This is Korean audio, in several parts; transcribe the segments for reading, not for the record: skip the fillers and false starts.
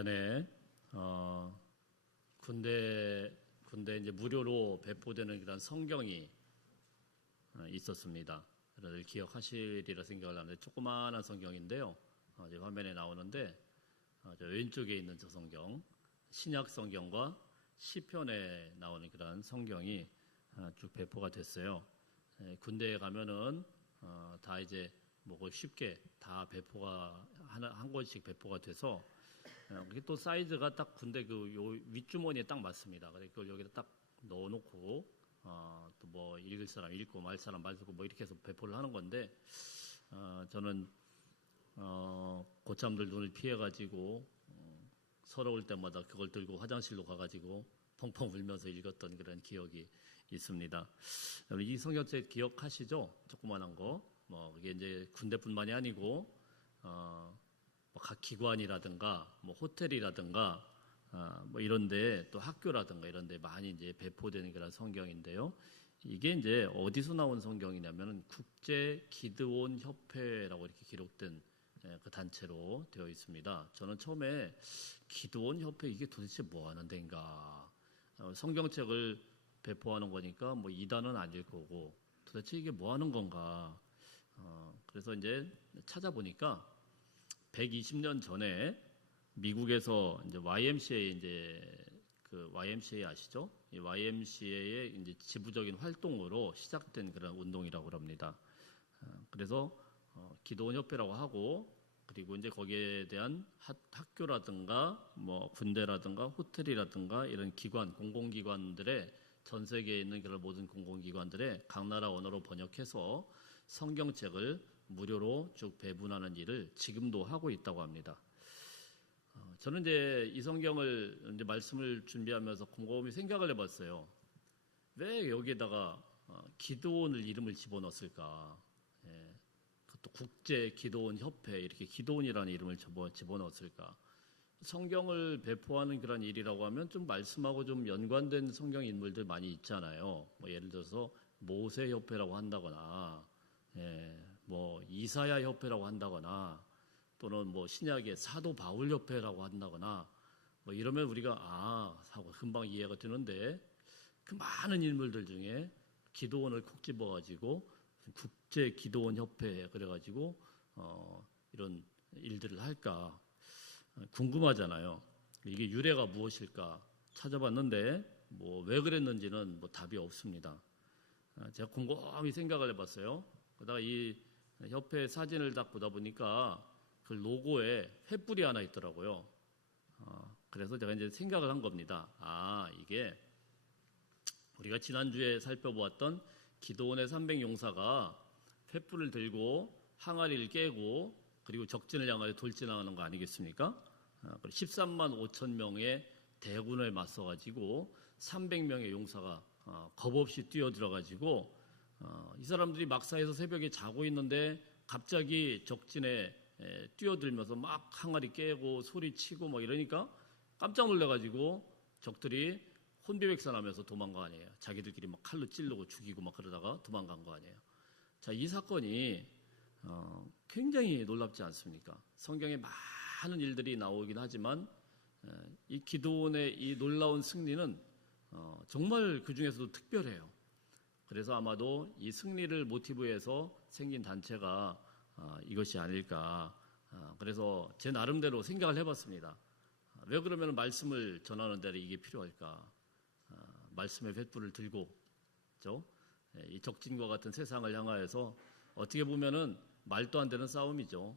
예전에 군대 이제 무료로 배포되는 그런 성경이 있었습니다. 여러분들 기억하시리라 생각을 하는데 조그마한 성경인데요. 이제 화면에 나오는데 저 왼쪽에 있는 저 성경, 신약 성경과 시편에 나오는 그런 성경이 쭉 배포가 됐어요. 군대에 가면은 다 이제 뭐 쉽게 다 배포가 한 권씩 배포가 돼서 그게 또 사이즈가 딱 군대 그 요 윗주머니에 딱 맞습니다. 그래서 그걸 여기다 딱 넣어놓고 또 뭐 읽을 사람 읽고 말 사람 말 듣고 뭐 이렇게 해서 배포를 하는 건데 저는 고참들 눈을 피해가지고 서러울 때마다 그걸 들고 화장실로 가가지고 펑펑 울면서 읽었던 그런 기억이 있습니다. 여러분 이 성경책 기억하시죠? 조그만한 거. 뭐 그게 이제 군대뿐만이 아니고 각 기관이라든가 뭐 호텔이라든가 뭐 이런데 또 학교라든가 이런데 많이 이제 배포되는 그런 성경인데요. 이게 이제 어디서 나온 성경이냐면은 국제 기드온 협회라고 이렇게 기록된 그 단체로 되어 있습니다. 저는 처음에 기드온 협회 이게 도대체 뭐 하는 데인가? 성경책을 배포하는 거니까 뭐 이단은 아닐 거고 도대체 이게 뭐 하는 건가? 그래서 이제 찾아보니까 120년 전에 미국에서 이제 YMCA 이제 그 YMCA 아시죠? 이 YMCA의 이제 지부적인 활동으로 시작된 그런 운동이라고 합니다. 그래서 기도원 협회라고 하고 그리고 이제 거기에 대한 학교라든가 뭐 군대라든가 호텔이라든가 이런 기관 공공기관들의 전 세계에 있는 그런 모든 공공기관들의 각 나라 언어로 번역해서 성경책을 무료로 쭉 배분하는 일을 지금도 하고 있다고 합니다. 저는 이제 이 성경을 이제 말씀을 준비하면서 곰곰이 생각을 해봤어요. 왜 여기에다가 기도원을 이름을 집어넣었을까? 그것도 국제 기도원 협회 이렇게 기도원이라는 이름을 집어넣었을까? 성경을 배포하는 그런 일이라고 하면 좀 말씀하고 좀 연관된 성경 인물들 많이 있잖아요. 뭐 예를 들어서 모세 협회라고 한다거나, 뭐 이사야 협회라고 한다거나, 또는 뭐 신약의 사도 바울 협회라고 한다거나, 뭐 이러면 우리가 하고 금방 이해가 되는데 그 많은 인물들 중에 기도원을 콕 집어가지고 국제 기도원 협회 그래가지고 이런 일들을 할까 궁금하잖아요. 이게 유래가 무엇일까 찾아봤는데 뭐 왜 그랬는지는 뭐 답이 없습니다. 제가 곰곰이 생각을 해봤어요. 그러다가 이 협회 사진을 딱 보다 보니까 그 로고에 횃불이 하나 있더라고요. 그래서 제가 이제 생각을 한 겁니다. 이게 우리가 지난주에 살펴보았던 기도원의 300용사가 횃불을 들고 항아리를 깨고 그리고 적진을 향하여 돌진하는 거 아니겠습니까? 13만 5천 명의 대군을 맞서가지고 300명의 용사가 겁없이 뛰어들어가지고 이 사람들이 막사에서 새벽에 자고 있는데 갑자기 적진에 뛰어들면서 막 항아리 깨고 소리치고 막 이러니까 깜짝 놀라가지고 적들이 혼비백산하면서 도망간 거 아니에요. 자기들끼리 막 칼로 찌르고 죽이고 막 그러다가 도망간 거 아니에요. 자, 이 사건이 굉장히 놀랍지 않습니까? 성경에 많은 일들이 나오긴 하지만 이 기도원의 이 놀라운 승리는 정말 그 중에서도 특별해요. 그래서 아마도 이 승리를 모티브해서 생긴 단체가 이것이 아닐까. 그래서 제 나름대로 생각을 해봤습니다. 왜 그러면 말씀을 전하는 데 이게 필요할까? 말씀의 횃불을 들고, 그렇죠? 이 적진과 같은 세상을 향하여서 어떻게 보면은 말도 안 되는 싸움이죠.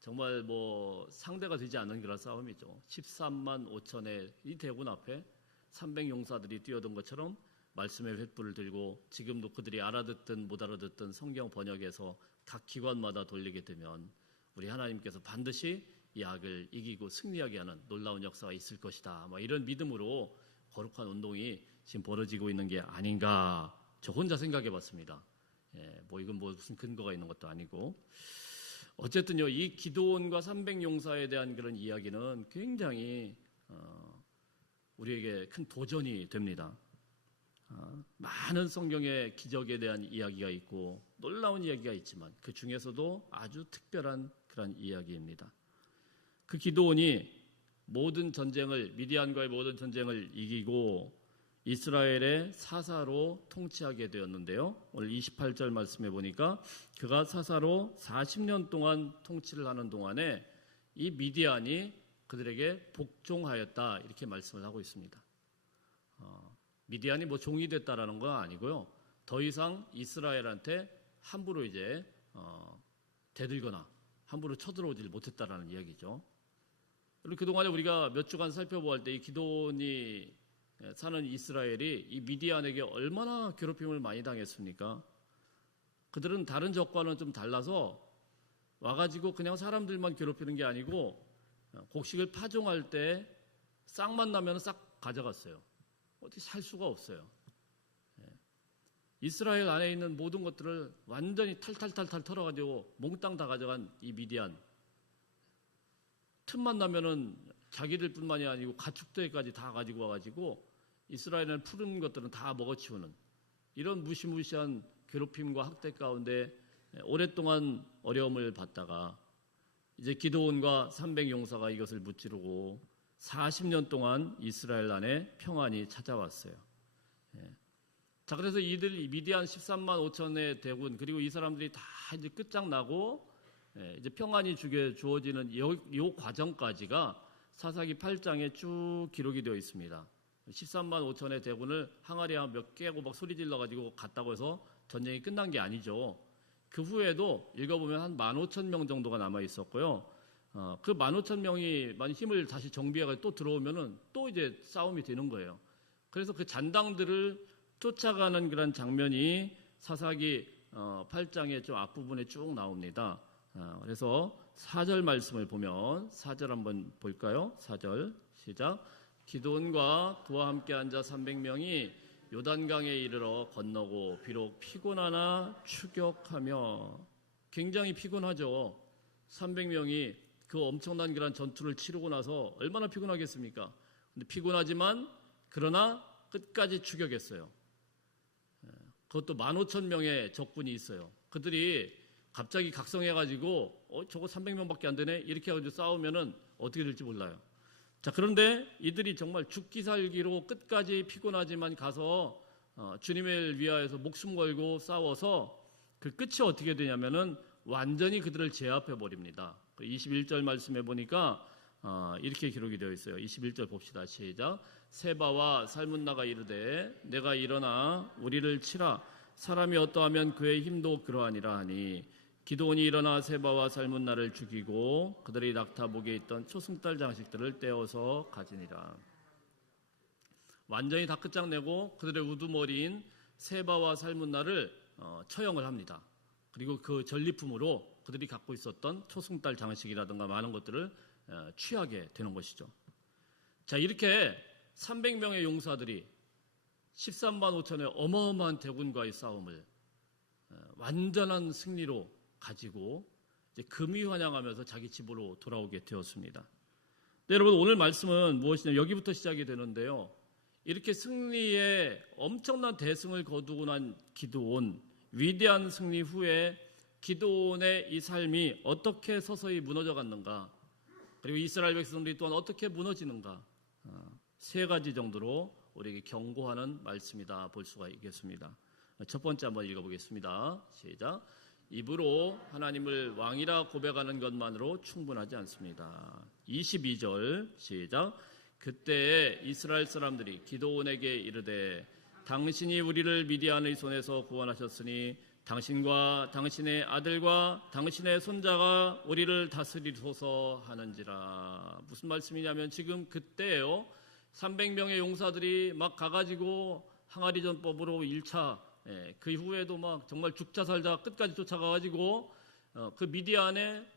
정말 뭐 상대가 되지 않는 그런 싸움이죠. 13만 5천의 이 대군 앞에 300용사들이 뛰어든 것처럼 말씀의 횃불을 들고 지금도 그들이 알아듣든 못 알아듣든 성경 번역에서 각 기관마다 돌리게 되면 우리 하나님께서 반드시 이 악을 이기고 승리하게 하는 놀라운 역사가 있을 것이다. 뭐 이런 믿음으로 거룩한 운동이 지금 벌어지고 있는 게 아닌가 저 혼자 생각해 봤습니다. 뭐 이건 뭐 무슨 근거가 있는 것도 아니고 어쨌든요 이 기도원과 300용사에 대한 그런 이야기는 굉장히 우리에게 큰 도전이 됩니다. 많은 성경의 기적에 대한 이야기가 있고 놀라운 이야기가 있지만 그 중에서도 아주 특별한 그런 이야기입니다. 그 기도원이 미디안과의 모든 전쟁을 이기고 이스라엘의 사사로 통치하게 되었는데요. 오늘 28절 말씀해 보니까 그가 사사로 40년 동안 통치를 하는 동안에 이 미디안이 그들에게 복종하였다, 이렇게 말씀을 하고 있습니다. 미디안이 뭐 종이 됐다라는 건 아니고요. 더 이상 이스라엘한테 함부로 이제 대들거나 함부로 쳐들어오질 못했다라는 이야기죠. 그리고 그동안에 우리가 몇 주간 살펴보았을 때 이 기드온이 사는 이스라엘이 이 미디안에게 얼마나 괴롭힘을 많이 당했습니까? 그들은 다른 적과는 좀 달라서 와가지고 그냥 사람들만 괴롭히는 게 아니고 곡식을 파종할 때 싹만 나면 싹 가져갔어요. 어떻게 살 수가 없어요. 이스라엘 안에 있는 모든 것들을 완전히 탈탈탈탈 털어가지고 몽땅 다 가져간 이 미디안. 틈만 나면은 자기들뿐만이 아니고 가축대까지 다 가지고 와가지고 이스라엘은 푸른 것들은 다 먹어치우는 이런 무시무시한 괴롭힘과 학대 가운데 오랫동안 어려움을 받다가 이제 기드온과 300용사가 이것을 무찌르고 40년 동안 이스라엘 안에 평안이 찾아왔어요. 자, 그래서 이들 미디안 13만 5천의 대군, 그리고 이 사람들이 다 이제 끝장나고 이제 평안이 주어지는 이 과정까지가 사사기 8장에 쭉 기록이 되어 있습니다. 13만 5천의 대군을 항아리 몇 개고 막 소리 질러가지고 갔다고 해서 전쟁이 끝난 게 아니죠. 그 후에도 읽어보면 한 15,000명 정도가 남아 있었고요. 그 15,000명이 만약 힘을 다시 정비해가지고 또 들어오면은 또 이제 싸움이 되는 거예요. 그래서 그 잔당들을 쫓아가는 그런 장면이 사사기 8장의 좀 앞부분에 쭉 나옵니다. 그래서 4절 말씀을 보면 4절 한번 볼까요? 4절 시작. 기드온과 그와 함께 앉아 300명이 요단강에 이르러 건너고 비록 피곤하나 추격하며, 굉장히 피곤하죠. 300명이 그 엄청난 그런 전투를 치르고 나서 얼마나 피곤하겠습니까? 근데 피곤하지만 그러나 끝까지 추격했어요. 그것도 15,000명의 적군이 있어요. 그들이 갑자기 각성해가지고 저거 300명밖에 안 되네 이렇게 해가지고 싸우면은 어떻게 될지 몰라요. 자, 그런데 이들이 정말 죽기 살기로 끝까지 피곤하지만 가서 주님을 위하여서 목숨 걸고 싸워서 그 끝이 어떻게 되냐면은 완전히 그들을 제압해 버립니다. 21절 말씀해 보니까 이렇게 기록이 되어 있어요. 21절 봅시다. 시작. 세바와 살문나가 이르되 내가 일어나 우리를 치라. 사람이 어떠하면 그의 힘도 그러하니라 하니 기드온이 일어나 세바와 살문나를 죽이고 그들이 낙타복에 있던 초승달 장식들을 떼어서 가지니라. 완전히 다 끝장내고 그들의 우두머리인 세바와 살문나를 처형을 합니다. 그리고 그 전리품으로 그들이 갖고 있었던 초승달 장식이라든가 많은 것들을 취하게 되는 것이죠. 자, 이렇게 300명의 용사들이 13만 5천의 어마어마한 대군과의 싸움을 완전한 승리로 가지고 이제 금이환영하면서 자기 집으로 돌아오게 되었습니다. 네, 여러분, 오늘 말씀은 무엇이냐, 여기부터 시작이 되는데요. 이렇게 승리의 엄청난 대승을 거두고 난 기드온, 위대한 승리 후에 기드온의 이 삶이 어떻게 서서히 무너져 갔는가, 그리고 이스라엘 백성들이 또한 어떻게 무너지는가, 세 가지 정도로 우리에게 경고하는 말씀이다 볼 수가 있겠습니다. 첫 번째 한번 읽어보겠습니다. 시작. 입으로 하나님을 왕이라 고백하는 것만으로 충분하지 않습니다. 22절 시작. 그때에 이스라엘 사람들이 기드온에게 이르되 당신이 우리를 미디안의 손에서 구원하셨으니 당신과 당신의 아들과 당신의 손자가 우리를 다스리소서 하는지라. 무슨 말씀이냐면 지금 그때예요. 300명의 용사들이 막 가가지고 항아리 전법으로 1차, 그 후에도 막 정말 죽자 살자 끝까지 쫓아가가지고 그 미디안의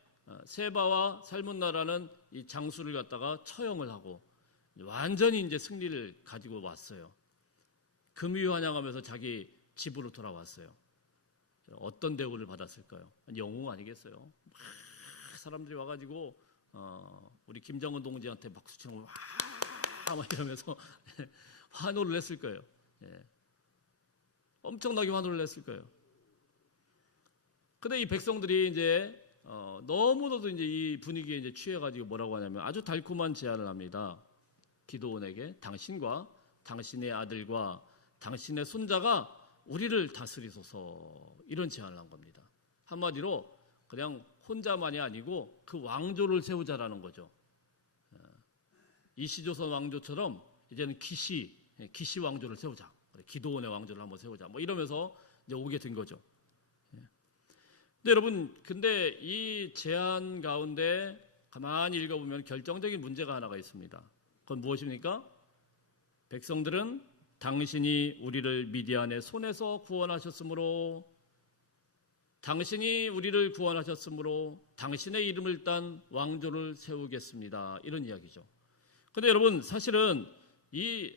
세바와 살문나라는 이 장수를 갖다가 처형을 하고 완전히 이제 승리를 가지고 왔어요. 금위환영하면서 자기 집으로 돌아왔어요. 어떤 대우를 받았을까요? 영웅 아니겠어요? 막 사람들이 와가지고 우리 김정은 동지한테 박수 치는 거 막 이러면서 환호를 했을 거예요. 엄청나게 환호를 했을 거예요. 근데 이 백성들이 이제 너무나도 이제 이 분위기에 이제 취해가지고 뭐라고 하냐면 아주 달콤한 제안을 합니다. 기드온에게 당신과 당신의 아들과 당신의 손자가 우리를 다스리소서, 이런 제안을 한 겁니다. 한마디로 그냥 혼자만이 아니고 그 왕조를 세우자라는 거죠. 이시조선 왕조처럼 이제는 기시 왕조를 세우자, 기드온의 왕조를 한번 세우자, 뭐 이러면서 이제 오게 된 거죠. 근데 여러분, 근데 이 제안 가운데 가만히 읽어보면 결정적인 문제가 하나가 있습니다. 그건 무엇입니까? 백성들은 당신이 우리를 미디안의 손에서 구원하셨으므로, 당신이 우리를 구원하셨으므로 당신의 이름을 딴 왕조를 세우겠습니다, 이런 이야기죠. 근데 여러분, 사실은 이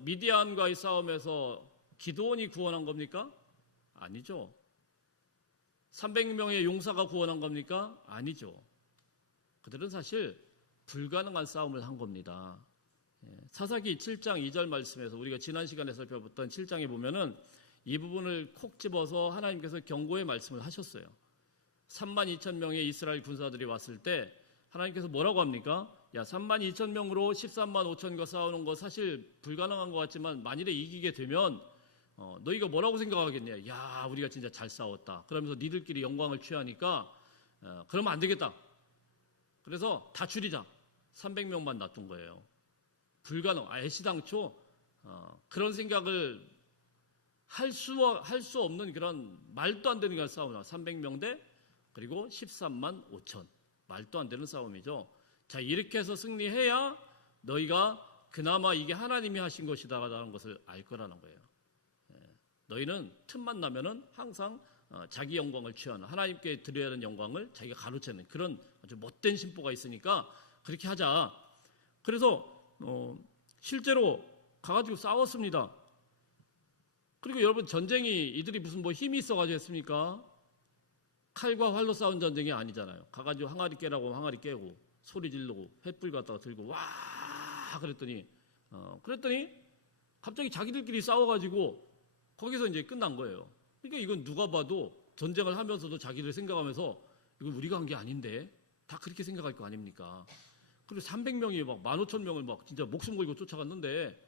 미디안과의 싸움에서 기드온이 구원한 겁니까? 아니죠. 300명의 용사가 구원한 겁니까? 아니죠. 그들은 사실 불가능한 싸움을 한 겁니다. 사사기 7장 2절 말씀에서 우리가 지난 시간에 살펴봤던 7장에 보면은 이 부분을 콕 집어서 하나님께서 경고의 말씀을 하셨어요. 32,000명의 이스라엘 군사들이 왔을 때 하나님께서 뭐라고 합니까? 야, 32,000명으로 13만 5천과 싸우는 거 사실 불가능한 것 같지만 만일에 이기게 되면 너희가 뭐라고 생각하겠냐? 야, 우리가 진짜 잘 싸웠다. 그러면서 니들끼리 영광을 취하니까 그러면 안 되겠다. 그래서 다 줄이자. 300명만 놔둔 거예요. 불가능. 애시당초 그런 생각을 할 수 없는 그런 말도 안 되는 그런 싸움이다. 300명 대 그리고 13만 5천. 말도 안 되는 싸움이죠. 자, 이렇게 해서 승리해야 너희가 그나마 이게 하나님이 하신 것이다라는 것을 알 거라는 거예요. 너희는 틈만 나면은 항상 자기 영광을 취하는, 하나님께 드려야 하는 영광을 자기가 가로채는 그런 아주 못된 심보가 있으니까 그렇게 하자. 그래서 실제로 가가지고 싸웠습니다. 그리고 여러분, 전쟁이 이들이 무슨 뭐 힘이 있어가지고 했습니까? 칼과 활로 싸운 전쟁이 아니잖아요. 가가지고 항아리 깨라고 항아리 깨고 소리 지르고 횃불 갖다가 들고 와 그랬더니 갑자기 자기들끼리 싸워가지고 거기서 이제 끝난 거예요. 그러니까 이건 누가 봐도 전쟁을 하면서도 자기들 생각하면서 이건 우리가 한 게 아닌데 다 그렇게 생각할 거 아닙니까? 그리고 300명이 막 15,000명을 막 진짜 목숨 걸고 쫓아갔는데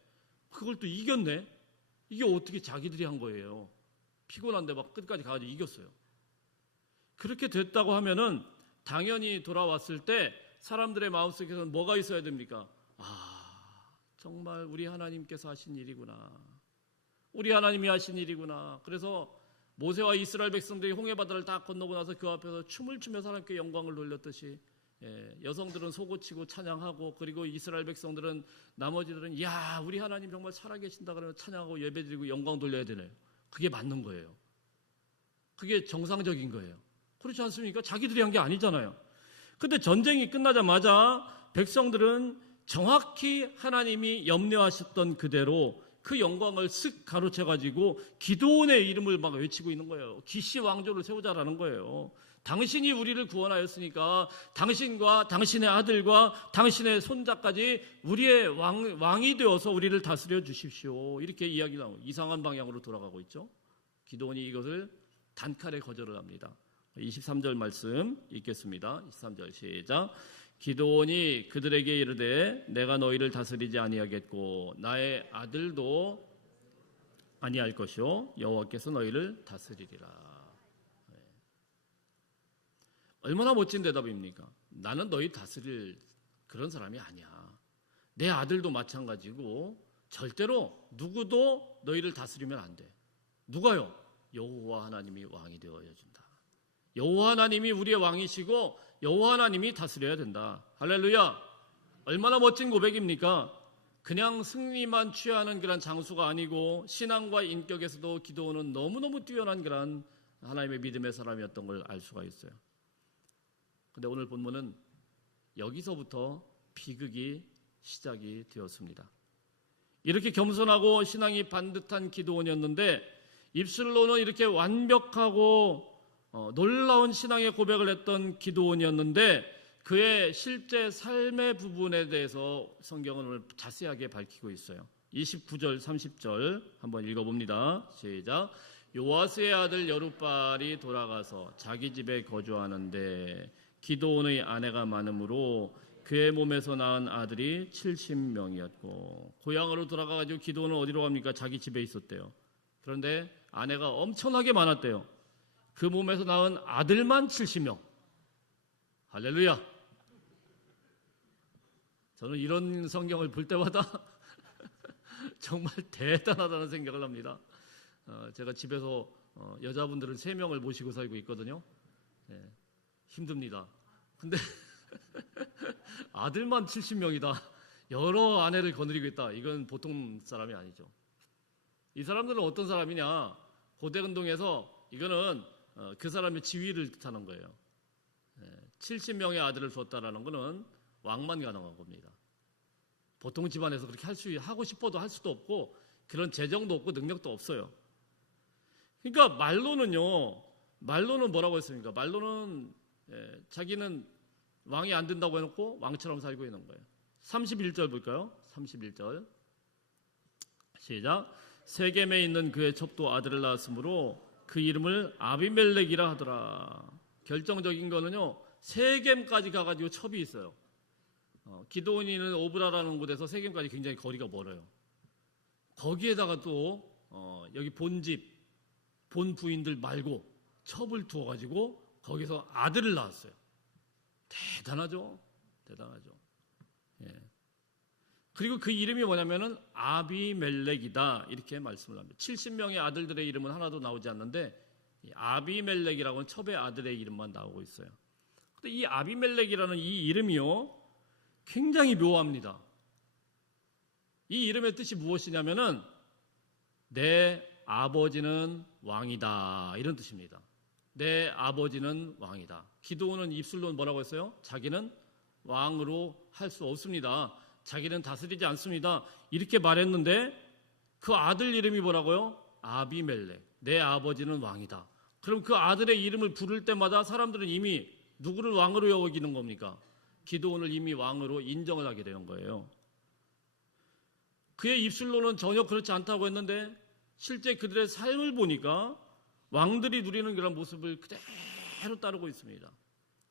그걸 또 이겼네? 이게 어떻게 자기들이 한 거예요? 피곤한데 막 끝까지 가가지고 이겼어요. 그렇게 됐다고 하면은 당연히 돌아왔을 때 사람들의 마음속에서는 뭐가 있어야 됩니까? 정말 우리 하나님께서 하신 일이구나. 우리 하나님이 하신 일이구나. 그래서 모세와 이스라엘 백성들이 홍해바다를 다 건너고 나서 그 앞에서 춤을 추면서 하나님께 영광을 돌렸듯이, 여성들은 소고치고 찬양하고, 그리고 이스라엘 백성들은, 나머지들은 야, 우리 하나님 정말 살아계신다 그러면 찬양하고 예배드리고 영광 돌려야 되네요. 그게 맞는 거예요. 그게 정상적인 거예요. 그렇지 않습니까? 자기들이 한 게 아니잖아요. 근데 전쟁이 끝나자마자 백성들은 정확히 하나님이 염려하셨던 그대로 그 영광을 쓱 가로채가지고 기드온의 이름을 막 외치고 있는 거예요. 기시 왕조를 세우자라는 거예요. 당신이 우리를 구원하였으니까 당신과 당신의 아들과 당신의 손자까지 우리의 왕이 되어서 우리를 다스려 주십시오. 이렇게 이야기가 나오고 이상한 방향으로 돌아가고 있죠. 기드온이 이것을 단칼에 거절을 합니다. 23절 말씀 읽겠습니다. 23절 시작. 기드온이 그들에게 이르되 내가 너희를 다스리지 아니하겠고 나의 아들도 아니할 것이요 여호와께서 너희를 다스리리라. 얼마나 멋진 대답입니까? 나는 너희 다스릴 그런 사람이 아니야. 내 아들도 마찬가지고 절대로 누구도 너희를 다스리면 안 돼. 누가요? 여호와 하나님이 왕이 되어야 준다. 여호와 하나님이 우리의 왕이시고 여호와 하나님이 다스려야 된다. 할렐루야. 얼마나 멋진 고백입니까? 그냥 승리만 취하는 그런 장수가 아니고 신앙과 인격에서도 기드온은 너무너무 뛰어난 그런 하나님의 믿음의 사람이었던 걸 알 수가 있어요. 근데 오늘 본문은 여기서부터 비극이 시작이 되었습니다. 이렇게 겸손하고 신앙이 반듯한 기드온이었는데 입술로는 이렇게 완벽하고 놀라운 신앙의 고백을 했던 기드온이었는데 그의 실제 삶의 부분에 대해서 성경은 오늘 자세하게 밝히고 있어요. 29절 30절 한번 읽어봅니다. 시작. 요아스의 아들 여룻바알이 돌아가서 자기 집에 거주하는데 기드온의 아내가 많으므로 그의 몸에서 낳은 아들이 70명이었고 고향으로 돌아가가지고 기드온은 어디로 갑니까? 자기 집에 있었대요. 그런데 아내가 엄청나게 많았대요. 그 몸에서 낳은 아들만 70명. 할렐루야. 저는 이런 성경을 볼 때마다 정말 대단하다는 생각을 합니다. 제가 집에서 여자분들은 3명을 모시고 살고 있거든요. 힘듭니다. 근데 아들만 70명이다. 여러 아내를 거느리고 있다. 이건 보통 사람이 아니죠. 이 사람들은 어떤 사람이냐? 고대운동에서 이거는 그 사람의 지위를 뜻하는 거예요. 70명의 아들을 뒀다라는 것은 왕만 가능한 겁니다. 보통 집안에서 그렇게 하고 싶어도 할 수도 없고 그런 재정도 없고 능력도 없어요. 그러니까 말로는 뭐라고 했습니까? 말로는 자기는 왕이 안 된다고 해놓고 왕처럼 살고 있는 거예요. 31절 볼까요? 31절 시작. 세겜에 있는 그의 첩도 아들을 낳았으므로 그 이름을 아비멜렉이라 하더라. 결정적인 거는요, 세겜까지 가가지고 첩이 있어요. 기드온이 있는 오브라라는 곳에서 세겜까지 굉장히 거리가 멀어요. 거기에다가 또 여기 본집, 본 부인들 말고 첩을 두어가지고 거기서 아들을 낳았어요. 대단하죠? 대단하죠. 예. 그리고 그 이름이 뭐냐면은 아비멜렉이다 이렇게 말씀을 합니다. 70명의 아들들의 이름은 하나도 나오지 않는데 아비멜렉이라고는 첩의 아들의 이름만 나오고 있어요. 근데 이 아비멜렉이라는 이 이름이요 굉장히 묘합니다. 이 이름의 뜻이 무엇이냐면은 내 아버지는 왕이다 이런 뜻입니다. 내 아버지는 왕이다. 기드온은 입술로 뭐라고 했어요? 자기는 왕으로 할 수 없습니다. 자기는 다스리지 않습니다. 이렇게 말했는데 그 아들 이름이 뭐라고요? 아비멜렉. 내 아버지는 왕이다. 그럼 그 아들의 이름을 부를 때마다 사람들은 이미 누구를 왕으로 여기는 겁니까? 기드온을 이미 왕으로 인정을 하게 되는 거예요. 그의 입술로는 전혀 그렇지 않다고 했는데 실제 그들의 삶을 보니까 왕들이 누리는 그런 모습을 그대로 따르고 있습니다.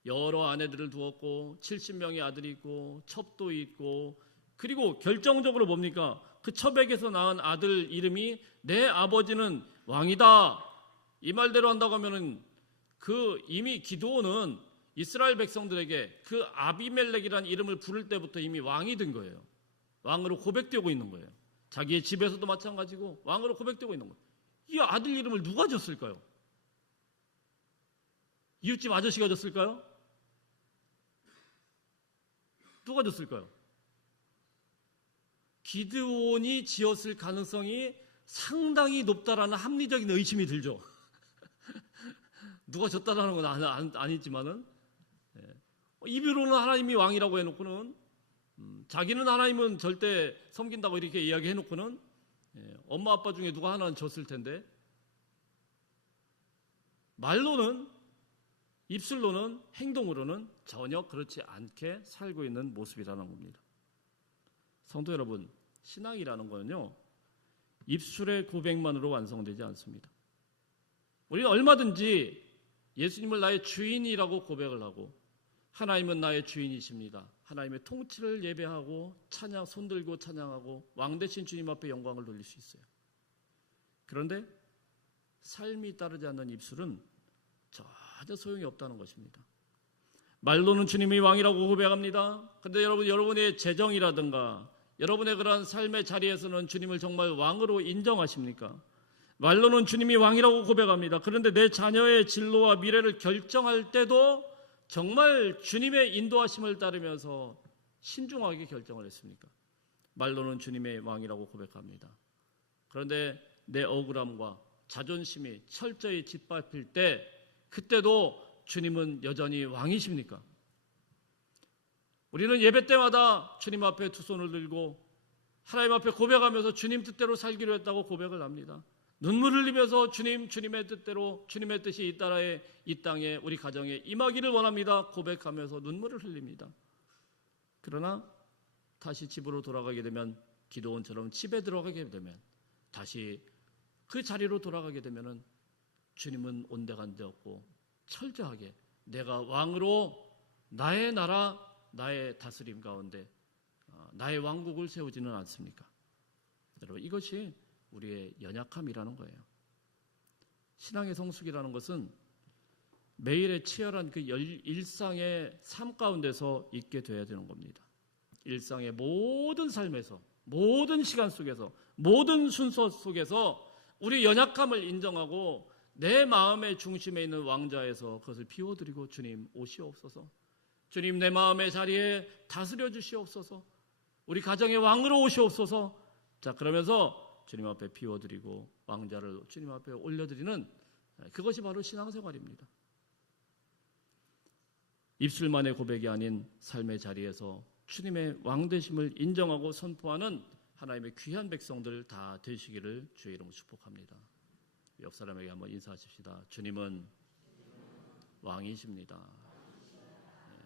여러 아내들을 두었고 70명의 아들이 있고 첩도 있고 그리고 결정적으로 뭡니까? 그 첩에게서 낳은 아들 이름이 내 아버지는 왕이다. 이 말대로 한다고 하면은 그 이미 기드온은 이스라엘 백성들에게 그 아비멜렉이라는 이름을 부를 때부터 이미 왕이 된 거예요. 왕으로 고백되고 있는 거예요. 자기의 집에서도 마찬가지고 왕으로 고백되고 있는 거예요. 이 아들 이름을 누가 줬을까요? 이웃집 아저씨가 줬을까요? 누가 줬을까요? 기드온이 지었을 가능성이 상당히 높다라는 합리적인 의심이 들죠. 누가 줬다라는 건 아니지만은 입으로는 하나님이 왕이라고 해놓고는 자기는 하나님은 절대 섬긴다고 이렇게 이야기해놓고는 엄마 아빠 중에 누가 하나는 줬을 텐데 말로는 입술로는 행동으로는 전혀 그렇지 않게 살고 있는 모습이라는 겁니다. 성도 여러분, 신앙이라는 거는요 입술의 고백만으로 완성되지 않습니다. 우리는 얼마든지 예수님을 나의 주인이라고 고백을 하고 하나님은 나의 주인이십니다. 하나님의 통치를 예배하고 손들고 찬양하고 왕 되신 주님 앞에 영광을 돌릴 수 있어요. 그런데 삶이 따르지 않는 입술은 전혀 소용이 없다는 것입니다. 말로는 주님이 왕이라고 고백합니다. 그런데 여러분의 재정이라든가 여러분의 그러한 삶의 자리에서는 주님을 정말 왕으로 인정하십니까? 말로는 주님이 왕이라고 고백합니다. 그런데 내 자녀의 진로와 미래를 결정할 때도 정말 주님의 인도하심을 따르면서 신중하게 결정을 했습니까? 말로는 주님의 왕이라고 고백합니다. 그런데 내 억울함과 자존심이 철저히 짓밟힐 때 그때도 주님은 여전히 왕이십니까? 우리는 예배 때마다 주님 앞에 두 손을 들고 하나님 앞에 고백하면서 주님 뜻대로 살기로 했다고 고백을 합니다. 눈물 흘리면서 주님의 뜻대로 주님의 뜻이 이 땅에 우리 가정에 임하기를 원합니다. 고백하면서 눈물을 흘립니다. 그러나 다시 집으로 돌아가게 되면 기드온처럼 집에 들어가게 되면 다시 그 자리로 돌아가게 되면 주님은 온데간데 없고 철저하게 내가 왕으로 나의 나라, 나의 다스림 가운데 나의 왕국을 세우지는 않습니까? 여러분, 이것이 우리의 연약함이라는 거예요. 신앙의 성숙이라는 것은 매일의 치열한 그 일상의 삶 가운데서 있게 돼야 되는 겁니다. 일상의 모든 삶에서, 모든 시간 속에서, 모든 순서 속에서 우리 연약함을 인정하고 내 마음의 중심에 있는 왕좌에서 그것을 비워드리고 주님 오시옵소서, 주님 내 마음의 자리에 다스려 주시옵소서, 우리 가정의 왕으로 오시옵소서. 자, 그러면서 주님 앞에 비워드리고 왕좌를 주님 앞에 올려드리는 그것이 바로 신앙생활입니다. 입술만의 고백이 아닌 삶의 자리에서 주님의 왕되심을 인정하고 선포하는 하나님의 귀한 백성들 다 되시기를 주의 이름으로 축복합니다. 옆 사람에게 한번 인사하십시다. 주님은 왕이십니다. 네.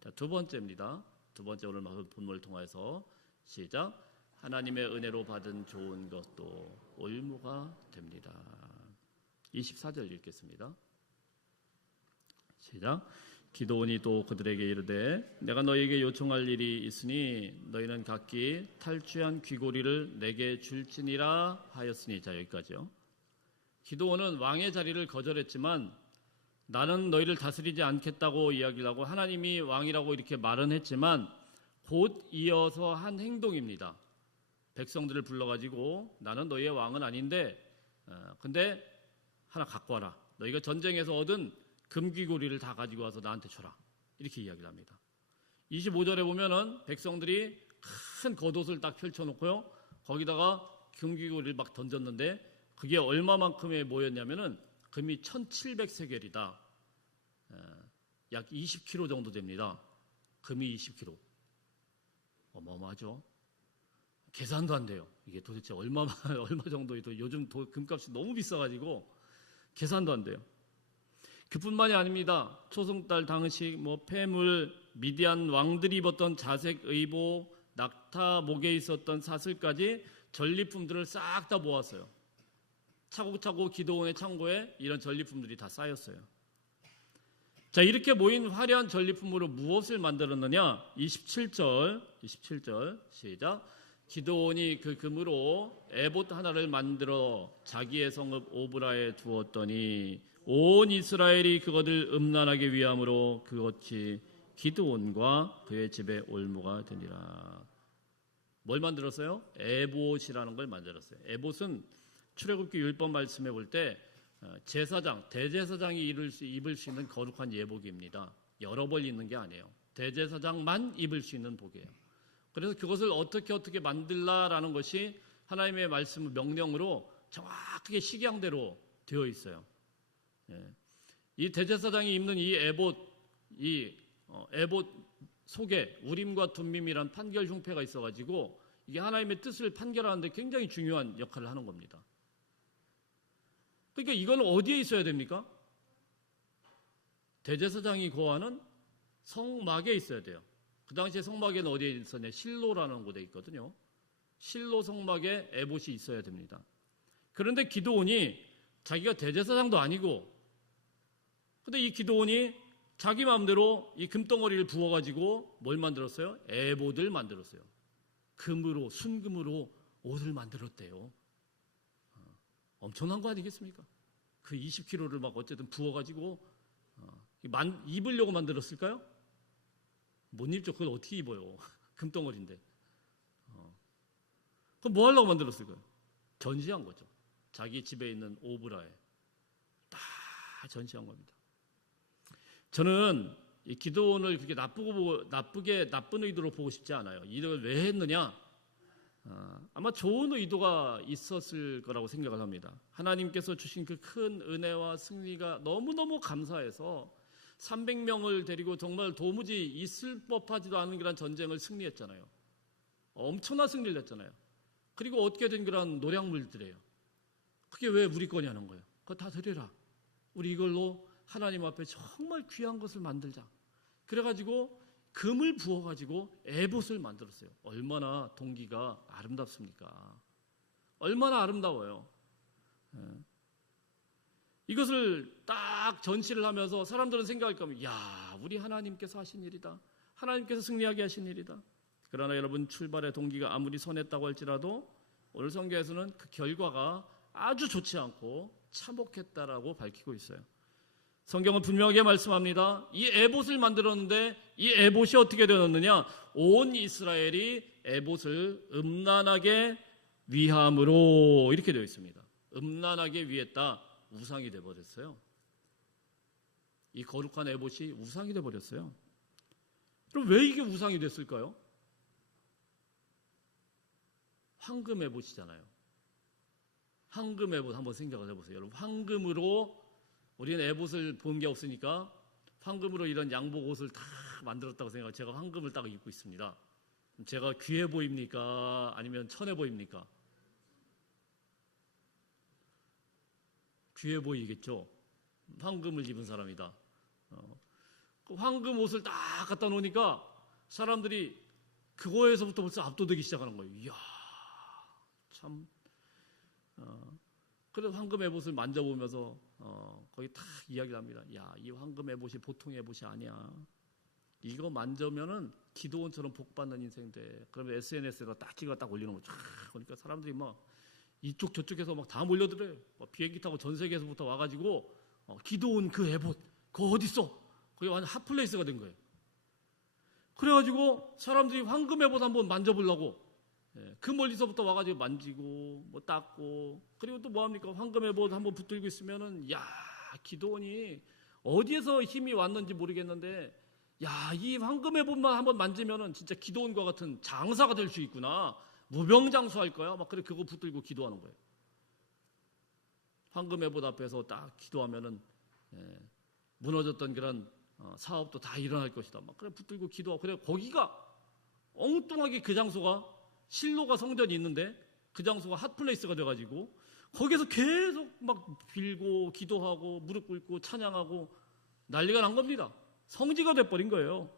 자, 두 번째입니다. 두 번째 오늘 본문을 통해서 시작. 하나님의 은혜로 받은 좋은 것도 올무가 됩니다. 24절 읽겠습니다. 시작. 기드온이 또 그들에게 이르되 내가 너희에게 요청할 일이 있으니 너희는 각기 탈취한 귀고리를 내게 줄지니라 하였으니. 자, 여기까지요. 기드온은 왕의 자리를 거절했지만 나는 너희를 다스리지 않겠다고 이야기를 하고 하나님이 왕이라고 이렇게 말은 했지만 곧 이어서 한 행동입니다. 백성들을 불러가지고 나는 너희의 왕은 아닌데 근데 하나 갖고 와라. 너희가 전쟁에서 얻은 금귀고리를 다 가지고 와서 나한테 줘라. 이렇게 이야기를 합니다. 25절에 보면은 백성들이 큰 겉옷을 딱 펼쳐놓고요. 거기다가 금귀고리를 막 던졌는데 그게 얼마만큼의 모였냐면은 금이 1700세겔이다. 약 20kg 정도 됩니다. 금이 20kg. 어마어마하죠. 계산도 안 돼요. 이게 도대체 얼마 정도이도 요즘 금값이 너무 비싸가지고 계산도 안 돼요. 그뿐만이 아닙니다. 초승달 당시 폐물, 미디안 왕들이 입었던 자색 의복, 낙타 목에 있었던 사슬까지 전리품들을 싹 다 모았어요. 차곡차곡 기드온의 창고에 이런 전리품들이 다 쌓였어요. 자, 이렇게 모인 화려한 전리품으로 무엇을 만들었느냐? 27절 시작. 기드온이 그 금으로 에봇 하나를 만들어 자기의 성읍 오브라에 두었더니 온 이스라엘이 그것을 음란하게 위함으로 그것이 기드온과 그의 집에 올무가 되니라. 뭘 만들었어요? 에봇이라는 걸 만들었어요. 에봇은 출애굽기 율법 말씀에 볼 때 제사장, 대제사장이 입을 수 있는 거룩한 예복입니다. 여러 벌 입는 게 아니에요. 대제사장만 입을 수 있는 복이에요. 그래서 그것을 어떻게 만들라라는 것이 하나님의 말씀 명령으로 정확하게 식양대로 되어 있어요. 이 대제사장이 입는 이 에봇 속에 우림과 둠밈이란 판결 흉패가 있어가지고 이게 하나님의 뜻을 판결하는데 굉장히 중요한 역할을 하는 겁니다. 그러니까 이건 어디에 있어야 됩니까? 대제사장이 거하는 성막에 있어야 돼요. 그 당시에 성막에는 어디에 있었냐? 실로라는 곳에 있거든요. 실로 성막에 에봇이 있어야 됩니다. 그런데 기드온이 자기가 대제사장도 아니고, 근데 이 기드온이 자기 마음대로 이 금덩어리를 부어가지고 뭘 만들었어요? 에봇을 만들었어요. 금으로, 순금으로 옷을 만들었대요. 엄청난 거 아니겠습니까? 그 20kg를 막 어쨌든 부어가지고 입으려고 만들었을까요? 못 입죠. 그걸 어떻게 입어요? 금덩어리인데. 그럼 뭐 하려고 만들었을까요? 전시한 거죠. 자기 집에 있는 오브라에 다 전시한 겁니다. 저는 이 기드온을 그렇게 나쁜 의도로 보고 싶지 않아요. 이걸 왜 했느냐? 아마 좋은 의도가 있었을 거라고 생각을 합니다. 하나님께서 주신 그 큰 은혜와 승리가 너무너무 감사해서 300명을 데리고 정말 도무지 있을 법하지도 않은 그런 전쟁을 승리했잖아요. 엄청난 승리를 했잖아요. 그리고 얻게 된 그런 노량물들이에요. 그게 왜 우리 거냐는 거예요. 그거 다 드려라. 우리 이걸로 하나님 앞에 정말 귀한 것을 만들자. 그래가지고 금을 부어가지고 에봇을 만들었어요. 얼마나 동기가 아름답습니까? 얼마나 아름다워요. 이것을 딱 전시를 하면서 사람들은 생각할 겁니다. 야, 우리 하나님께서 하신 일이다. 하나님께서 승리하게 하신 일이다. 그러나 여러분, 출발의 동기가 아무리 선했다고 할지라도 오늘 성경에서는 그 결과가 아주 좋지 않고 참혹했다라고 밝히고 있어요. 성경은 분명하게 말씀합니다. 이 에봇을 만들었는데 이 에봇이 어떻게 되었느냐? 온 이스라엘이 에봇을 음란하게 위함으로 이렇게 되어 있습니다. 음란하게 위했다. 우상이 되어버렸어요. 이 거룩한 에봇이 우상이 되어버렸어요. 그럼 왜 이게 우상이 됐을까요? 황금 에봇이잖아요. 황금 에봇 한번 생각을 해보세요. 여러분, 황금으로 우리는 에봇을 본 게 없으니까 황금으로 이런 양복 옷을 다 만들었다고 생각하고 제가 황금을 딱 입고 있습니다. 제가 귀해 보입니까? 아니면 천해 보입니까? 귀해 보이겠죠? 황금을 입은 사람이다. 그 황금 옷을 딱 갖다 놓으니까 사람들이 그거에서부터 벌써 압도되기 시작하는 거예요. 이야, 참. 그래서 황금 에봇을 만져보면서 거기 다 이야기를 합니다. 야, 이 황금 에봇이 보통 에봇이 아니야. 이거 만져면은 기도원처럼 복받는 인생 돼. 그러면 SNS에다 딱 찍어 딱 올리는 거죠. 그러니까 사람들이 막 이쪽 저쪽에서 막 다 몰려들어요. 비행기 타고 전 세계에서부터 와가지고 기도원 그 에봇 그거 어디 있어? 거기 완전 핫플레이스가 된 거예요. 그래가지고 사람들이 황금 에봇 한번 만져보려고 그 멀리서부터 와가지고 만지고 뭐 닦고, 그리고 또 뭐합니까? 황금 에봇 한번 붙들고 있으면은 야, 기도원이 어디에서 힘이 왔는지 모르겠는데 야, 이 황금 에봇만 한번 만지면은 진짜 기도원과 같은 장사가 될 수 있구나. 무병장수할 거야. 막 그래 그거 붙들고 기도하는 거예요. 황금 에봇 앞에서 딱 기도하면은 무너졌던 그런 사업도 다 일어날 것이다. 막 그래 붙들고 기도하고, 그래 거기가 엉뚱하게 그 장소가 실로가 성전이 있는데 그 장소가 핫플레이스가 돼가지고 거기서 계속 막 빌고 기도하고 무릎 꿇고 찬양하고 난리가 난 겁니다. 성지가 돼버린 거예요.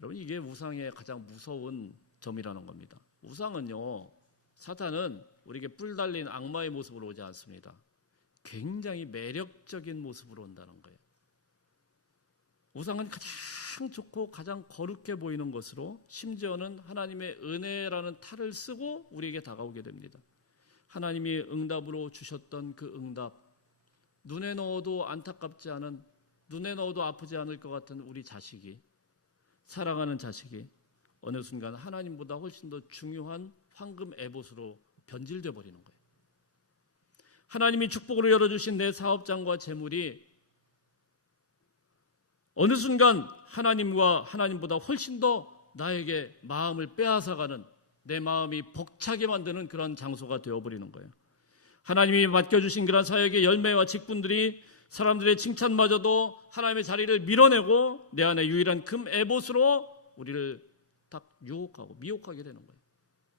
여러분, 이게 우상의 가장 무서운 점이라는 겁니다. 우상은요, 사탄은 우리에게 뿔 달린 악마의 모습으로 오지 않습니다. 굉장히 매력적인 모습으로 온다는 거예요. 우상은 가장 좋고 가장 거룩해 보이는 것으로, 심지어는 하나님의 은혜라는 탈을 쓰고 우리에게 다가오게 됩니다. 하나님이 응답으로 주셨던 그 응답, 눈에 넣어도 안타깝지 않은, 눈에 넣어도 아프지 않을 것 같은 우리 자식이, 사랑하는 자식이 어느 순간 하나님보다 훨씬 더 중요한 황금 에봇으로 변질되어 버리는 거예요. 하나님이 축복으로 열어주신 내 사업장과 재물이 어느 순간 하나님과 하나님보다 훨씬 더 나에게 마음을 빼앗아가는, 내 마음이 벅차게 만드는 그런 장소가 되어버리는 거예요. 하나님이 맡겨주신 그런 사역의 열매와 직분들이 사람들의 칭찬마저도 하나님의 자리를 밀어내고 내 안에 유일한 금 에봇으로 우리를 딱 유혹하고 미혹하게 되는 거예요.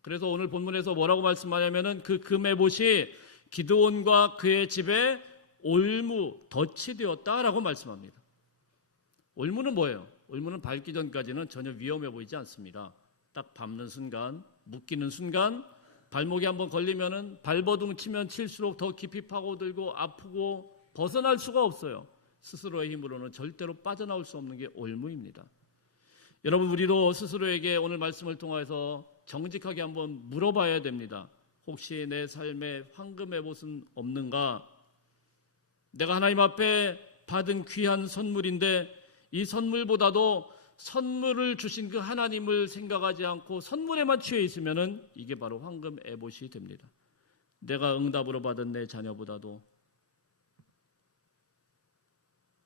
그래서 오늘 본문에서 뭐라고 말씀하냐면은 그 금 에봇이 기드온과 그의 집에 올무, 덫이 되었다라고 말씀합니다. 올무는 뭐예요? 올무는 밟기 전까지는 전혀 위험해 보이지 않습니다. 딱 밟는 순간, 묶이는 순간, 발목에 한번 걸리면은 발버둥 치면 칠수록 더 깊이 파고들고 아프고 벗어날 수가 없어요. 스스로의 힘으로는 절대로 빠져나올 수 없는 게 올무입니다. 여러분, 우리도 스스로에게 오늘 말씀을 통해서 정직하게 한번 물어봐야 됩니다. 혹시 내 삶에 황금 에봇은 없는가? 내가 하나님 앞에 받은 귀한 선물인데 이 선물보다도 선물을 주신 그 하나님을 생각하지 않고 선물에만 취해 있으면은 이게 바로 황금 에봇이 됩니다. 내가 응답으로 받은 내 자녀보다도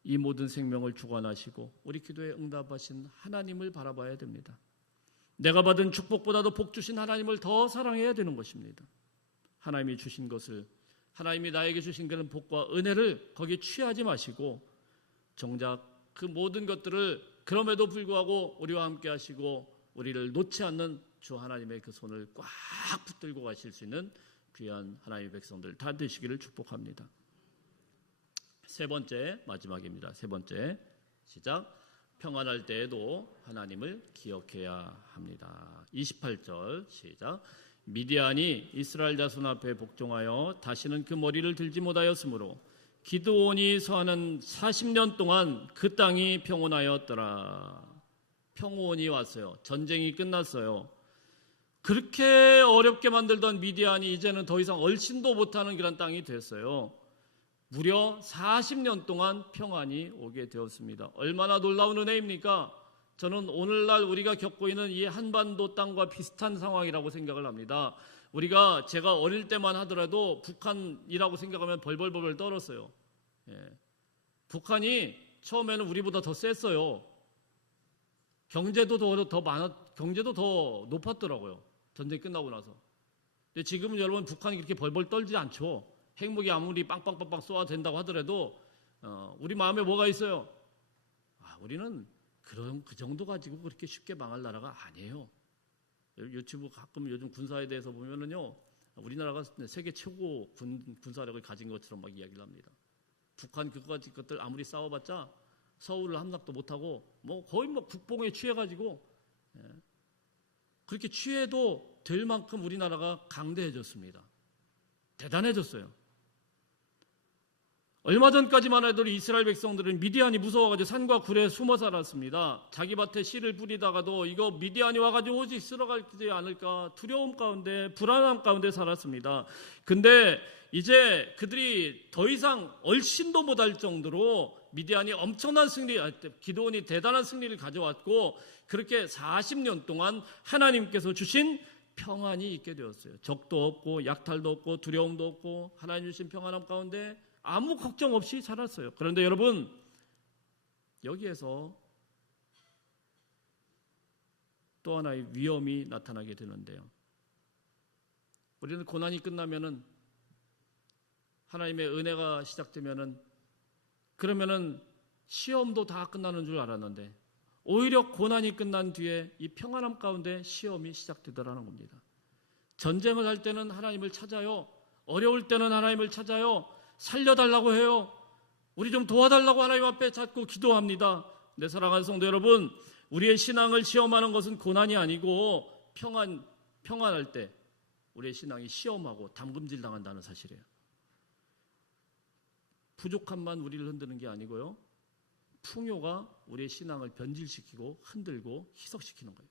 이 모든 생명을 주관하시고 우리 기도에 응답하신 하나님을 바라봐야 됩니다. 내가 받은 축복보다도 복 주신 하나님을 더 사랑해야 되는 것입니다. 하나님이 주신 것을, 하나님이 나에게 주신 그런 복과 은혜를 거기에 취하지 마시고 정작 그 모든 것들을 그럼에도 불구하고 우리와 함께 하시고 우리를 놓지 않는 주 하나님의 그 손을 꽉 붙들고 가실 수 있는 귀한 하나님의 백성들 다 되시기를 축복합니다. 세 번째, 마지막입니다. 세 번째, 시작. 평안할 때에도 하나님을 기억해야 합니다. 28절 시작. 미디안이 이스라엘 자손 앞에 복종하여 다시는 그 머리를 들지 못하였으므로 기드온이 서하는 40년 동안 그 땅이 평온하였더라. 평온이 왔어요. 전쟁이 끝났어요. 그렇게 어렵게 만들던 미디안이 이제는 더 이상 얼씬도 못하는 그런 땅이 됐어요. 무려 40년 동안 평안이 오게 되었습니다. 얼마나 놀라운 은혜입니까? 저는 오늘날 우리가 겪고 있는 이 한반도 땅과 비슷한 상황이라고 생각을 합니다. 제가 어릴 때만 하더라도 북한이라고 생각하면 벌벌벌 떨었어요. 북한이 처음에는 우리보다 더 셌어요. 경제도 더 높았더라고요. 전쟁 끝나고 나서. 근데 지금은 여러분 북한이 그렇게 벌벌 떨지 않죠. 핵무기 아무리 빵빵빵빵 쏘아 된다고 하더라도 우리 마음에 뭐가 있어요? 우리는 그 정도 가지고 그렇게 쉽게 망할 나라가 아니에요. 유튜브 가끔 요즘 군사에 대해서 보면은요, 우리나라가 세계 최고 군사력을 가진 것처럼 막 이야기를 합니다. 북한 것들 아무리 싸워봤자 서울을 함락도 못하고 거의 국뽕에 취해가지고 그렇게 취해도 될 만큼 우리나라가 강대해졌습니다. 대단해졌어요. 얼마 전까지만 해도 이스라엘 백성들은 미디안이 무서워가지고 산과 굴에 숨어 살았습니다. 자기 밭에 씨를 뿌리다가도 이거 미디안이 와가지고 오직 쓸어가지 않을까 두려움 가운데 불안함 가운데 살았습니다. 근데 이제 그들이 더 이상 얼씬도 못할 정도로 미디안이 엄청난 기드온이 대단한 승리를 가져왔고 그렇게 40년 동안 하나님께서 주신 평안이 있게 되었어요. 적도 없고 약탈도 없고 두려움도 없고 하나님 주신 평안함 가운데 아무 걱정 없이 살았어요. 그런데 여러분, 여기에서 또 하나의 위험이 나타나게 되는데요. 우리는 고난이 끝나면은 하나님의 은혜가 시작되면은 그러면은 시험도 다 끝나는 줄 알았는데 오히려 고난이 끝난 뒤에 이 평안함 가운데 시험이 시작되더라는 겁니다. 전쟁을 할 때는 하나님을 찾아요. 어려울 때는 하나님을 찾아요. 살려달라고 해요. 우리 좀 도와달라고 하나님 앞에 자꾸 기도합니다. 내 사랑하는 성도 여러분, 우리의 신앙을 시험하는 것은 고난이 아니고 평안할 때 우리의 신앙이 시험하고 담금질 당한다는 사실이에요. 부족함만 우리를 흔드는 게 아니고요, 풍요가 우리의 신앙을 변질시키고 흔들고 희석시키는 거예요.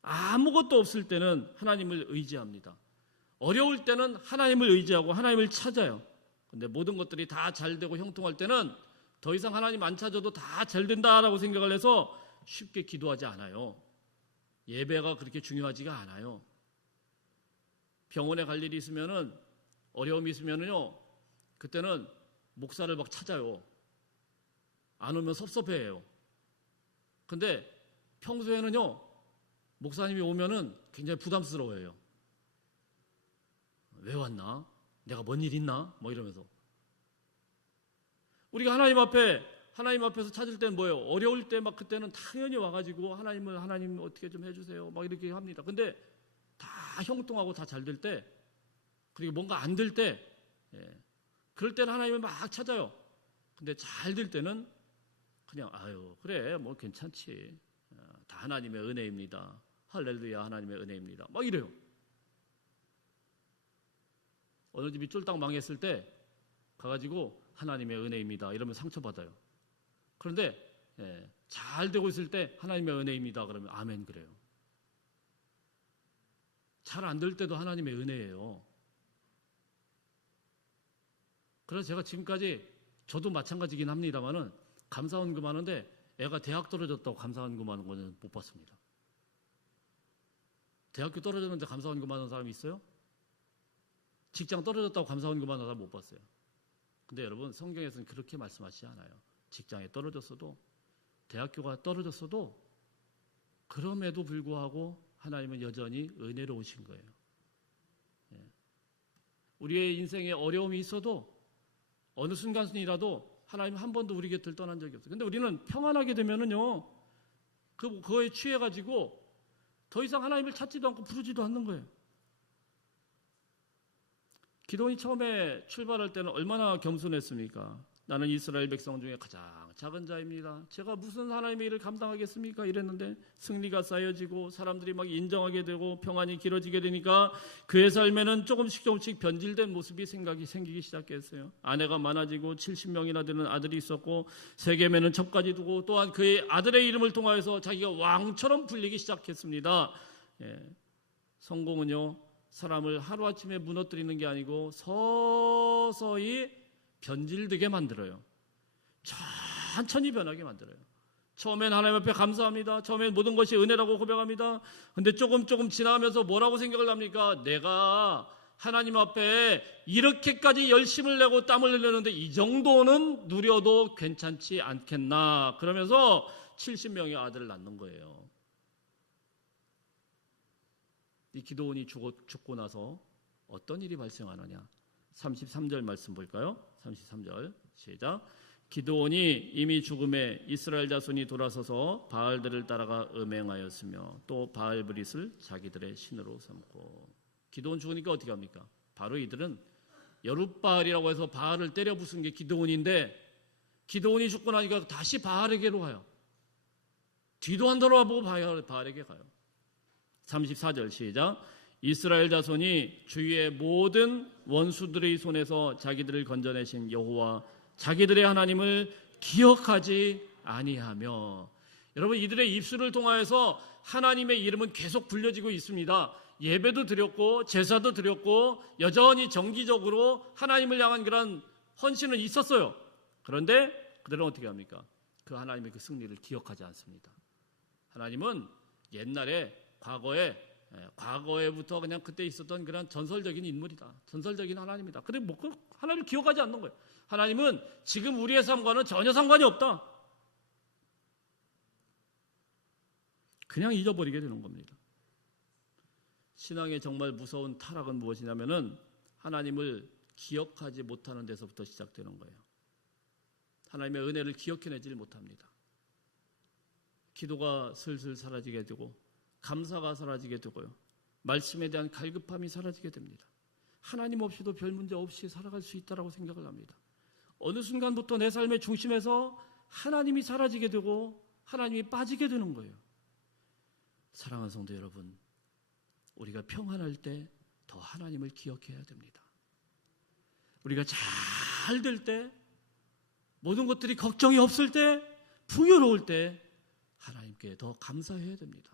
아무것도 없을 때는 하나님을 의지합니다. 어려울 때는 하나님을 의지하고 하나님을 찾아요. 근데 모든 것들이 다 잘 되고 형통할 때는 더 이상 하나님 안 찾아도 다 잘 된다라고 생각을 해서 쉽게 기도하지 않아요. 예배가 그렇게 중요하지가 않아요. 병원에 갈 일이 있으면은, 어려움이 있으면은요, 그때는 목사를 막 찾아요. 안 오면 섭섭해해요. 근데 평소에는요, 목사님이 오면은 굉장히 부담스러워해요. 왜 왔나? 내가 뭔 일 있나? 이러면서. 우리가 하나님 앞에서 찾을 때는 뭐예요? 어려울 때 그때는 당연히 와가지고 하나님 어떻게 좀 해주세요. 이렇게 합니다. 근데 다 형통하고 다 잘 될 때, 그리고 뭔가 안 될 때, 그럴 때는 하나님을 막 찾아요. 근데 잘 될 때는 그냥 그래 괜찮지. 다 하나님의 은혜입니다. 할렐루야, 하나님의 은혜입니다. 이래요. 어느 집이 쫄딱 망했을 때 가가지고 하나님의 은혜입니다 이러면 상처받아요. 그런데 잘 되고 있을 때 하나님의 은혜입니다 그러면 아멘 그래요. 잘 안 될 때도 하나님의 은혜예요. 그래서 제가 지금까지 저도 마찬가지긴 합니다만은 감사원금 하는데 애가 대학 떨어졌다고 감사원금 하는 거는 못 봤습니다. 대학교 떨어졌는데 감사원금 하는 사람이 있어요? 직장 떨어졌다고 감사원금 하는 사람 못 봤어요. 근데 여러분, 성경에서는 그렇게 말씀하시지 않아요. 직장에 떨어졌어도, 대학교가 떨어졌어도, 그럼에도 불구하고 하나님은 여전히 은혜로우신 거예요. 우리의 인생에 어려움이 있어도 어느 순간이라도 하나님 한 번도 우리 곁을 떠난 적이 없어요. 근데 우리는 평안하게 되면은요, 그거에 취해가지고 더 이상 하나님을 찾지도 않고 부르지도 않는 거예요. 기드온이 처음에 출발할 때는 얼마나 겸손했습니까? 나는 이스라엘 백성 중에 가장 작은 자입니다. 제가 무슨 하나님의 일을 감당하겠습니까? 이랬는데 승리가 쌓여지고 사람들이 막 인정하게 되고 평안이 길어지게 되니까 그의 삶에는 조금씩 변질된 모습이 생기기 시작했어요. 아내가 많아지고 70명이나 되는 아들이 있었고 세겜에는 첩까지 두고 또한 그의 아들의 이름을 통하여서 자기가 왕처럼 불리기 시작했습니다. 성공은요, 사람을 하루아침에 무너뜨리는 게 아니고 서서히 변질되게 만들어요. 천천히 변하게 만들어요. 처음엔 하나님 앞에 감사합니다. 처음엔 모든 것이 은혜라고 고백합니다. 근데 조금 지나가면서 뭐라고 생각을 합니까? 내가 하나님 앞에 이렇게까지 열심을 내고 땀을 흘렸는데 이 정도는 누려도 괜찮지 않겠나. 그러면서 70명의 아들을 낳는 거예요. 이 기드온이 죽고 나서 어떤 일이 발생하느냐. 33절 말씀 볼까요? 33절 시작. 기드온이 이미 죽음에 이스라엘 자손이 돌아서서 바알들을 따라가 음행하였으며 또 바알브릿을 자기들의 신으로 삼고. 기드온 죽으니까 어떻게 합니까? 바로 이들은 여룻바알이라고 해서 바알을 때려 부순 게 기드온인데 기드온이 죽고 나니까 다시 바알에게로 가요. 뒤도 안 돌아보고 바알에게 가요. 34절 시작. 이스라엘 자손이 주위의 모든 원수들의 손에서 자기들을 건져내신 여호와 자기들의 하나님을 기억하지 아니하며. 여러분, 이들의 입술을 통하여서 하나님의 이름은 계속 불려지고 있습니다. 예배도 드렸고 제사도 드렸고 여전히 정기적으로 하나님을 향한 그런 헌신은 있었어요. 그런데 그들은 어떻게 합니까? 그 하나님의 그 승리를 기억하지 않습니다. 하나님은 옛날에 과거에부터 그냥 그때 있었던 그런 전설적인 인물이다. 전설적인 하나님이다. 근데 뭐 하나님을 기억하지 않는 거예요. 하나님은 지금 우리의 삶과는 전혀 상관이 없다. 그냥 잊어버리게 되는 겁니다. 신앙의 정말 무서운 타락은 무엇이냐면은 하나님을 기억하지 못하는 데서부터 시작되는 거예요. 하나님의 은혜를 기억해내질 못합니다. 기도가 슬슬 사라지게 되고 감사가 사라지게 되고요. 말씀에 대한 갈급함이 사라지게 됩니다. 하나님 없이도 별 문제 없이 살아갈 수 있다고 생각을 합니다. 어느 순간부터 내 삶의 중심에서 하나님이 사라지게 되고 하나님이 빠지게 되는 거예요. 사랑하는 성도 여러분, 우리가 평안할 때 더 하나님을 기억해야 됩니다. 우리가 잘 될 때, 모든 것들이 걱정이 없을 때, 풍요로울 때 하나님께 더 감사해야 됩니다.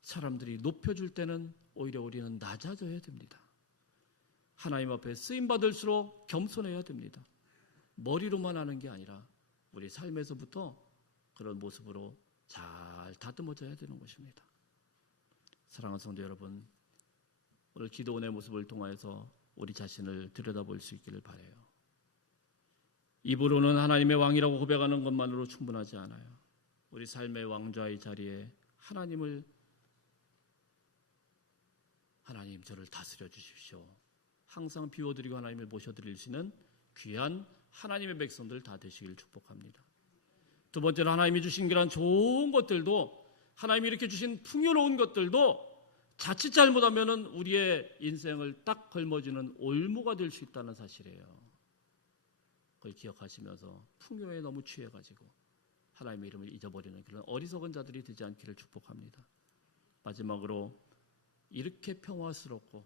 사람들이 높여줄 때는 오히려 우리는 낮아져야 됩니다. 하나님 앞에 쓰임받을수록 겸손해야 됩니다. 머리로만 하는 게 아니라 우리 삶에서부터 그런 모습으로 잘 다듬어져야 되는 것입니다. 사랑하는 성도 여러분, 오늘 기도원의 모습을 통하여서 우리 자신을 들여다볼 수 있기를 바라요. 입으로는 하나님의 왕이라고 고백하는 것만으로 충분하지 않아요. 우리 삶의 왕좌의 자리에 하나님 저를 다스려 주십시오. 항상 비워드리고 하나님을 모셔드릴 수 있는 귀한 하나님의 백성들 다 되시길 축복합니다. 두 번째로 하나님이 주신 그런 좋은 것들도, 하나님이 이렇게 주신 풍요로운 것들도 자칫 잘못하면 우리의 인생을 딱 걸머지는 올무가 될 수 있다는 사실이에요. 그걸 기억하시면서 풍요에 너무 취해가지고 하나님의 이름을 잊어버리는 그런 어리석은 자들이 되지 않기를 축복합니다. 마지막으로 이렇게 평화스럽고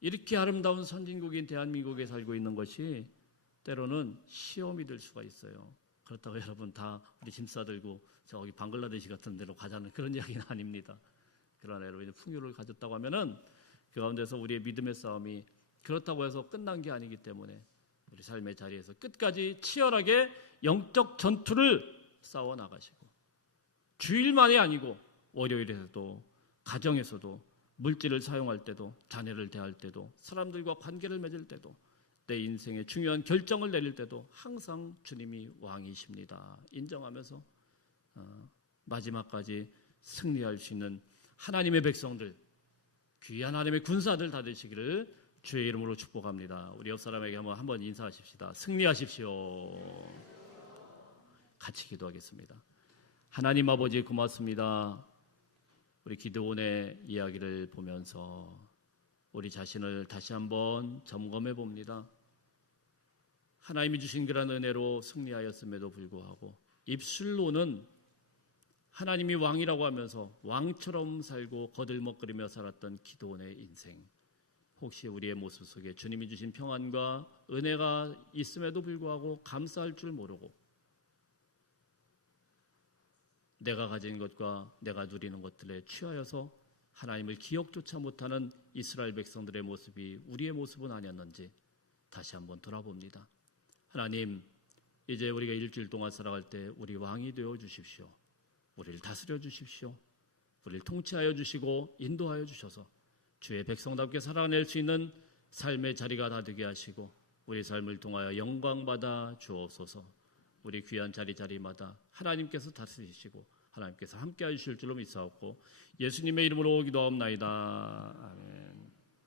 이렇게 아름다운 선진국인 대한민국에 살고 있는 것이 때로는 시험이 될 수가 있어요. 그렇다고 여러분 다 우리 짐 싸들고 저기 방글라데시 같은 데로 가자는 그런 이야기는 아닙니다. 그러나 여러분이 풍요를 가졌다고 하면은 그 가운데서 우리의 믿음의 싸움이 그렇다고 해서 끝난 게 아니기 때문에 우리 삶의 자리에서 끝까지 치열하게 영적 전투를 싸워 나가시고, 주일만이 아니고 월요일에서도, 가정에서도, 물질을 사용할 때도, 자녀를 대할 때도, 사람들과 관계를 맺을 때도, 내 인생의 중요한 결정을 내릴 때도 항상 주님이 왕이십니다. 인정하면서 마지막까지 승리할 수 있는 하나님의 백성들, 귀한 하나님의 군사들 다 되시기를 주의 이름으로 축복합니다. 우리 옆 사람에게 한번 인사하십시다. 승리하십시오. 같이 기도하겠습니다. 하나님 아버지 고맙습니다. 우리 기드온의 이야기를 보면서 우리 자신을 다시 한번 점검해 봅니다. 하나님이 주신 그런 은혜로 승리하였음에도 불구하고 입술로는 하나님이 왕이라고 하면서 왕처럼 살고 거들먹거리며 살았던 기도원의 인생, 혹시 우리의 모습 속에 주님이 주신 평안과 은혜가 있음에도 불구하고 감사할 줄 모르고 내가 가진 것과 내가 누리는 것들에 취하여서 하나님을 기억조차 못하는 이스라엘 백성들의 모습이 우리의 모습은 아니었는지 다시 한번 돌아봅니다. 하나님, 이제 우리가 일주일 동안 살아갈 때 우리 왕이 되어 주십시오. 우리를 다스려 주십시오. 우리를 통치하여 주시고 인도하여 주셔서 주의 백성답게 살아낼 수 있는 삶의 자리가 다 되게 하시고 우리 삶을 통하여 영광받아 주옵소서. 우리 귀한 자리마다 하나님께서 다스리시고 하나님께서 함께해 주실 줄로 믿사옵고 예수님의 이름으로 기도하옵나이다. 아멘.